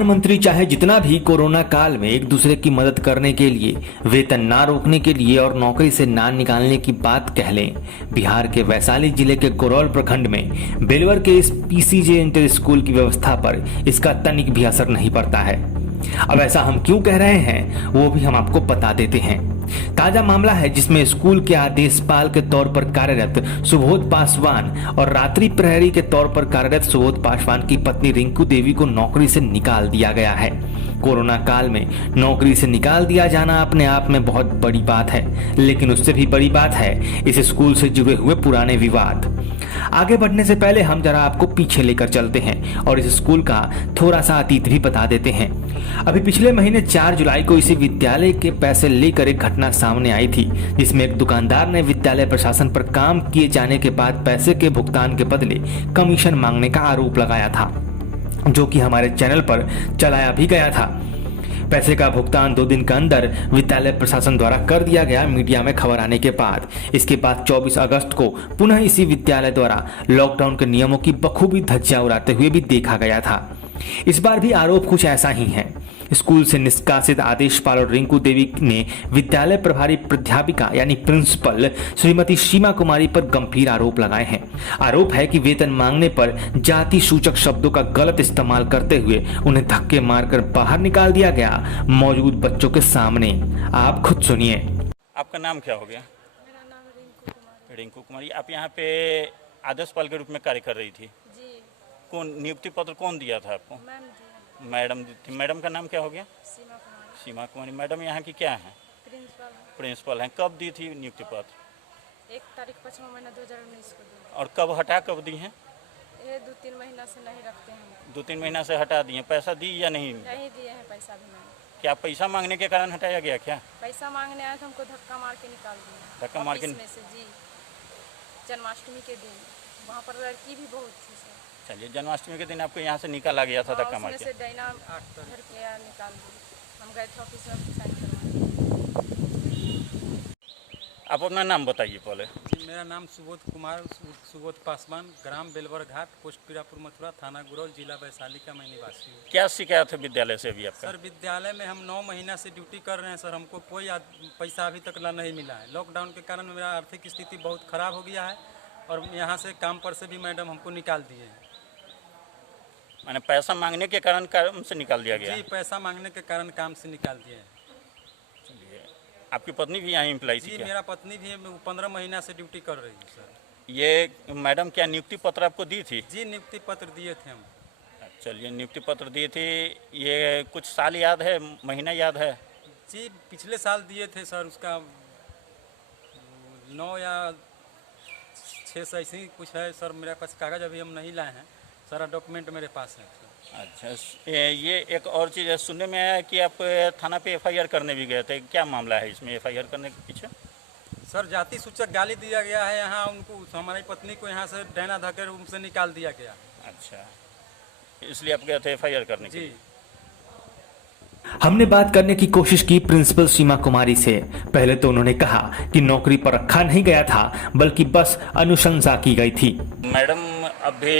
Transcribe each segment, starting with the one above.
प्रधानमंत्री चाहे जितना भी कोरोना काल में एक दूसरे की मदद करने के लिए, वेतन ना रोकने के लिए और नौकरी से ना निकालने की बात कह लें, बिहार के वैशाली जिले के गोरौल प्रखंड में बेलवर के इस पीसीजे इंटर स्कूल की व्यवस्था पर इसका तनिक भी असर नहीं पड़ता है। अब ऐसा हम क्यों कह रहे हैं वो भी हम आपको बता देते हैं। ताजा मामला है जिसमें स्कूल के आदेशपाल के तौर पर कार्यरत सुबोध पासवान और रात्रि प्रहरी के तौर पर कार्यरत सुबोध पासवान की पत्नी रिंकू देवी को नौकरी से निकाल दिया गया है। कोरोना काल में नौकरी से निकाल दिया जाना अपने आप में बहुत बड़ी बात है, लेकिन उससे भी बड़ी बात है इस स्कूल से जुड़े हुए पुराने विवाद। आगे बढ़ने से पहले हम जरा आपको पीछे लेकर चलते हैं और इस स्कूल का थोड़ा सा अतीत भी बता देते हैं। अभी पिछले महीने 4 जुलाई को इसी विद्यालय के पैसे लेकर एक घटना सामने आई थी, जिसमें एक दुकानदार ने विद्यालय प्रशासन पर काम किए जाने के बाद पैसे के भुगतान के बदले कमीशन मांगने का आरोप लगाया था, जो कि हमारे चैनल पर चलाया भी गया था। पैसे का भुगतान 2 दिन के अंदर विद्यालय प्रशासन द्वारा कर दिया गया मीडिया में खबर आने के बाद। इसके बाद 24 अगस्त को पुनः इसी विद्यालय द्वारा लॉकडाउन के नियमों की बखूबी धज्जियां उड़ाते हुए भी देखा गया था। इस बार भी आरोप कुछ ऐसा ही है। स्कूल से निष्कासित आदेशपाल और रिंकू देवी ने विद्यालय प्रभारी प्राध्यापिका यानी प्रिंसिपल श्रीमती सीमा कुमारी पर गंभीर आरोप लगाए हैं। आरोप है कि वेतन मांगने पर जाति सूचक शब्दों का गलत इस्तेमाल करते हुए उन्हें धक्के मारकर बाहर निकाल दिया गया मौजूद बच्चों के सामने। आप खुद सुनिए। आपका नाम क्या हो गया? मेरा नाम रिंकू कुमारी। रिंकू कुमारी। आप यहाँ पे आदेशपाल के रूप में कार्य कर रही थी। जी। कौन नियुक्ति पत्र कौन दिया था आपको? मैम दी। मैडम दी थी। मैडम का नाम क्या हो गया? सीमा कुमारी। सीमा कुमारी। मैडम यहाँ की क्या है? प्रिंसिपल। प्रिंसिपल हैं। कब दी थी नियुक्ति पत्र? 1 तारीख 5वां महीना 2019 को दी। और कब हटा कब दी हैं? ये 2-3 महीना से नहीं रखते हैं। 2-3 महीना से हटा दिए। पैसा दी या नहीं? नहीं दिए हैं पैसा भी मैम। क्या पैसा मांगने के कारण हटाया गया क्या? पैसा मांगने आए तो हमको धक्का मार के निकाल दिया। धक्का मार के? ऑफिस में से जी। जन्माष्टमी के दिन वहाँ पर लड़की भी बहुत थी सर। चलिए, जन्माष्टमी के दिन आपको यहाँ से निकाला गया था धक्का मार उसमें के? से डायना घर के निकाल दी। हम गए थे ऑफिस में साइन करवाने। आप अपना नाम बताइए पहले। जी, मेरा नाम सुबोध कुमार सुबोध पासवान, ग्राम बेलवर घाट, पोस्ट पीरापुर मथुरा, थाना गुरौल, जिला वैशाली का मैं निवासी हूँ। क्या शिकायत है विद्यालय से अभी आपका? सर, विद्यालय में हम 9 महीना से ड्यूटी कर रहे हैं सर। हमको कोई पैसा अभी तक नहीं मिला है। लॉकडाउन के कारण मेरा आर्थिक स्थिति बहुत खराब हो गया है और यहाँ से काम पर से भी मैडम हमको निकाल दिए हैं। मैंने पैसा मांगने के कारण काम से निकाल दिया गया? जी, पैसा मांगने के कारण काम से निकाल दिए हैं। चलिए, आपकी पत्नी भी यहाँ एम्प्लॉय थी जी, क्या? मेरा पत्नी भी 15 महीना से ड्यूटी कर रही है सर। ये मैडम क्या नियुक्ति पत्र आपको दी थी? जी, नियुक्ति पत्र दिए थे हम। चलिए, नियुक्ति पत्र दिए थे। ये कुछ साल याद है, महीना याद है? जी, पिछले साल दिए थे सर। उसका 9 या 6 से ऐसे ही कुछ है सर। मेरे पास कागज़ अभी हम नहीं लाए हैं, सारा डॉक्यूमेंट मेरे पास है। अच्छा, ये एक और चीज़ है, सुनने में आया कि आप थाना पे एफआईआर करने भी गए थे। क्या मामला है इसमें एफआईआर करने के पीछे? सर, जाति सूचक गाली दिया गया है यहाँ उनको। हमारी पत्नी को यहाँ से डैना धक्के रूम से निकाल दिया गया। अच्छा, इसलिए आप गए थे एफआईआर करने के जी। लिए? हमने बात करने की कोशिश की प्रिंसिपल सीमा कुमारी से। पहले तो उन्होंने कहा कि नौकरी पर रखा नहीं गया था, बल्कि बस अनुशंसा की गई थी। मैडम, अभी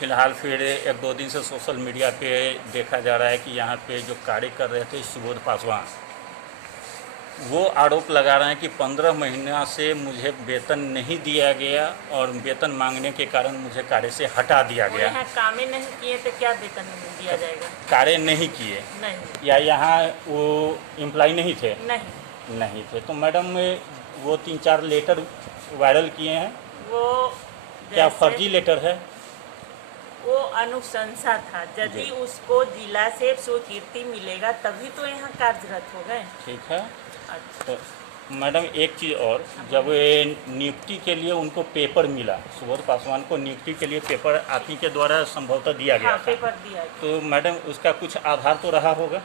फिलहाल फिर 1-2 दिन से सोशल मीडिया पे देखा जा रहा है कि यहाँ पे जो कार्य कर रहे थे सुबोध पासवान, वो आरोप लगा रहे हैं कि 15 महीना से मुझे वेतन नहीं दिया गया और वेतन मांगने के कारण मुझे कार्य से हटा दिया गया। यहाँ काम ही नहीं किए तो क्या वेतन दिया जाएगा? कार्य नहीं किए? नहीं। या यहाँ वो एम्प्लॉय नहीं थे? नहीं थे। तो मैडम, वो 3-4 लेटर वायरल किए हैं, वो क्या फर्जी लेटर है? वो अनुशंसा था। यदि उसको जिला से स्वीकृति मिलेगा तभी तो यहाँ कार्यरत हो गए। ठीक है। अच्छा। तो मैडम, एक चीज़ और, जब ये नियुक्ति के लिए उनको पेपर मिला, सुबोध पासवान को नियुक्ति के लिए पेपर आप ही के द्वारा संभवतः दिया गया हाँ, था। पेपर दिया। तो मैडम, उसका कुछ आधार तो रहा होगा?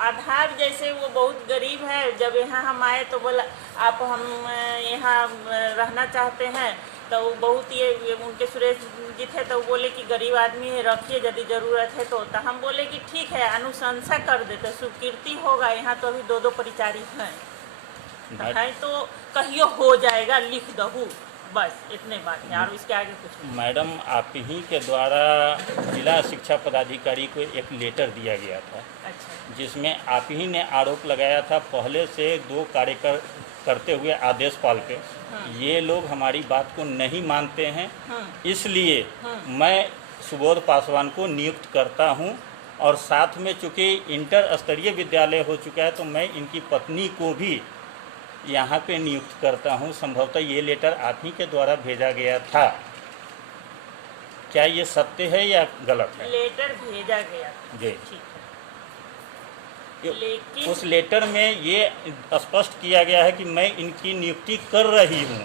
आधार जैसे वो बहुत गरीब है, जब यहाँ हम आए तो बोला आप हम यहाँ रहना चाहते हैं, तो वो बहुत ये उनके सुरेश जी थे तो बोले कि गरीब आदमी है, रखिए यदि ज़रूरत है तो हम बोले कि ठीक है, अनुशंसा कर देते, स्वीकृति होगा। यहाँ तो अभी 2 परिचारिक हैं, है तो कहियो हो जाएगा, लिख दहू। बस इतने बात है और इसके आगे कुछ नहीं। मैडम, आप ही के द्वारा जिला शिक्षा पदाधिकारी को एक लेटर दिया गया था, अच्छा, जिसमें आप ही ने आरोप लगाया था पहले से 2 कार्य करते हुए आदेश पाल पे, ये लोग हमारी बात को नहीं मानते हैं, इसलिए मैं सुबोध पासवान को नियुक्त करता हूं, और साथ में चूँकि इंटर स्तरीय विद्यालय हो चुका है तो मैं इनकी पत्नी को भी यहाँ पे नियुक्त करता हूँ। संभवतः ये लेटर आप ही के द्वारा भेजा गया था, क्या ये सत्य है या गलत है? लेटर भेजा गया था। जी, ठीक है, लेकिन उस लेटर में ये स्पष्ट किया गया है कि मैं इनकी नियुक्ति कर रही हूँ,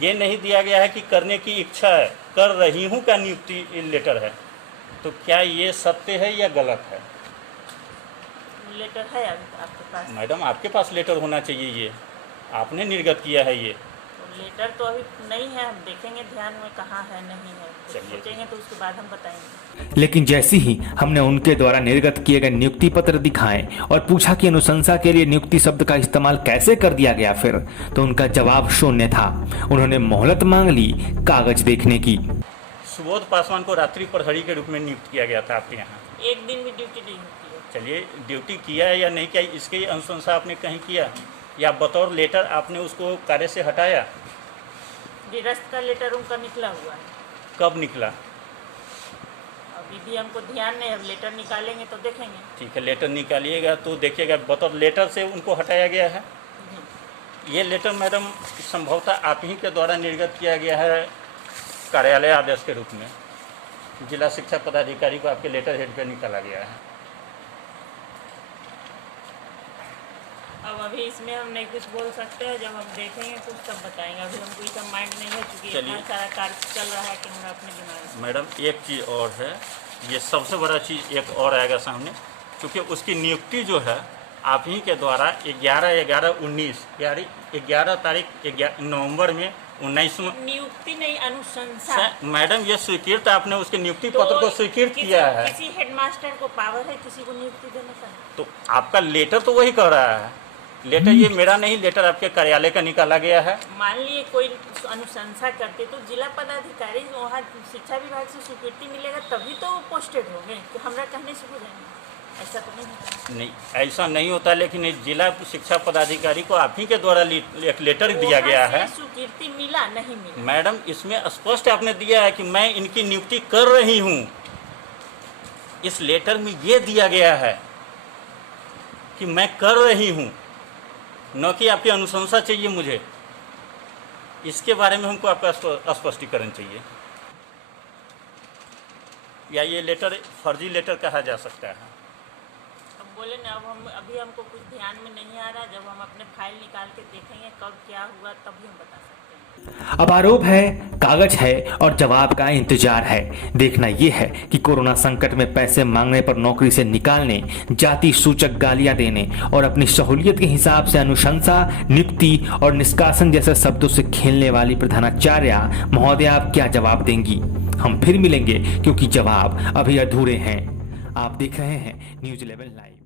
ये नहीं दिया गया है कि करने की इच्छा है, कर रही हूँ का नियुक्ति लेटर है। तो क्या ये सत्य है या गलत है? लेटर है अभी आपके पास? मैडम, आपके पास लेटर होना चाहिए, ये आपने निर्गत किया है ये। तो लेटर तो अभी नहीं है, हम देखेंगे ध्यान में कहाँ है नहीं है, तो चलिए। सोचेंगे तो उसके बाद हम बताएंगे। लेकिन जैसे ही हमने उनके द्वारा निर्गत किए गए नियुक्ति पत्र दिखाए और पूछा कि अनुशंसा के लिए नियुक्ति शब्द का इस्तेमाल कैसे कर दिया गया फिर, तो उनका जवाब शून्य था। उन्होंने मोहलत मांग ली कागज देखने की। सुबोध पासवान को रात्रि प्रहरी के रूप में नियुक्त किया गया था आपके यहाँ। एक दिन भी ड्यूटी नहीं होती है। चलिए, ड्यूटी किया है या नहीं किया, इसकी अनुशंसा आपने कहीं किया या बतौर लेटर आपने उसको कार्य से हटाया? निरस्त का लेटर उनका निकला हुआ है। कब निकला? अभी भी हमको ध्यान नहीं, अब लेटर निकालेंगे तो देखेंगे। ठीक है, लेटर निकालिएगा तो देखिएगा, बतौर लेटर से उनको हटाया गया है। ये लेटर मैडम संभवतः आप ही के द्वारा निर्गत किया गया है कार्यालय आदेश के रूप में, जिला शिक्षा पदाधिकारी को आपके लेटर हेड पे निकाला गया है। अब अभी इसमें हम नहीं कुछ बोल सकते हैं, जब हम देखेंगे कुछ तब बताएंगे। अभी हमको इसका माइंड नहीं है, क्योंकि इतना सारा कार्य चल रहा है कि हम अपने दिमाग में। मैडम, एक चीज़ और है, ये सबसे बड़ा चीज़ एक और आएगा सामने, क्योंकि उसकी नियुक्ति जो है आप ही के द्वारा 11 तारीख नवंबर में 19 नियुक्ति नहीं, अनुशंसा। मैडम, ये स्वीकृत आपने उसके नियुक्ति पत्र को स्वीकृत किया है। किसी हेडमास्टर को पावर है किसी को नियुक्ति देने का? तो आपका लेटर तो वही कर रहा है। लेटर ये मेरा नहीं, लेटर आपके कार्यालय का निकाला गया है। मान लिए कोई अनुशंसा करते तो जिला पदाधिकारी वहाँ शिक्षा विभाग से स्वीकृति मिलेगा तभी तो वो पोस्टेड होंगे, कि हमरा कहने से हो जाएंगे। ऐसा तो नहीं होता। नहीं, ऐसा नहीं होता, लेकिन जिला शिक्षा पदाधिकारी को आप ही के द्वारा एक लेटर दिया गया है। स्वीकृति मिला नहीं मिला? मैडम, इसमें स्पष्ट आपने दिया है कि मैं इनकी नियुक्ति कर रही हूँ। इस लेटर में ये दिया गया है कि मैं कर रही हूँ, न कि आपकी अनुशंसा चाहिए मुझे। इसके बारे में हमको आपका स्पष्टीकरण चाहिए, या ये लेटर फर्जी लेटर कहा जा सकता है? अब बोले ना, अब अभी हमको कुछ ध्यान में नहीं आ रहा, जब हम अपने फाइल निकाल के देखेंगे कब क्या हुआ तभी हम बता सकते हैं। अब आरोप है, कागज है और जवाब का इंतजार है। देखना यह है कि कोरोना संकट में पैसे मांगने पर नौकरी से निकालने, जाति सूचक गालियां देने और अपनी सहूलियत के हिसाब से अनुशंसा, नियुक्ति और निष्कासन जैसे शब्दों से खेलने वाली प्रधानाचार्य महोदय आप क्या जवाब देंगी? हम फिर मिलेंगे, क्योंकि जवाब अभी अधूरे हैं। आप देख रहे हैं न्यूज़ 11 लाइव।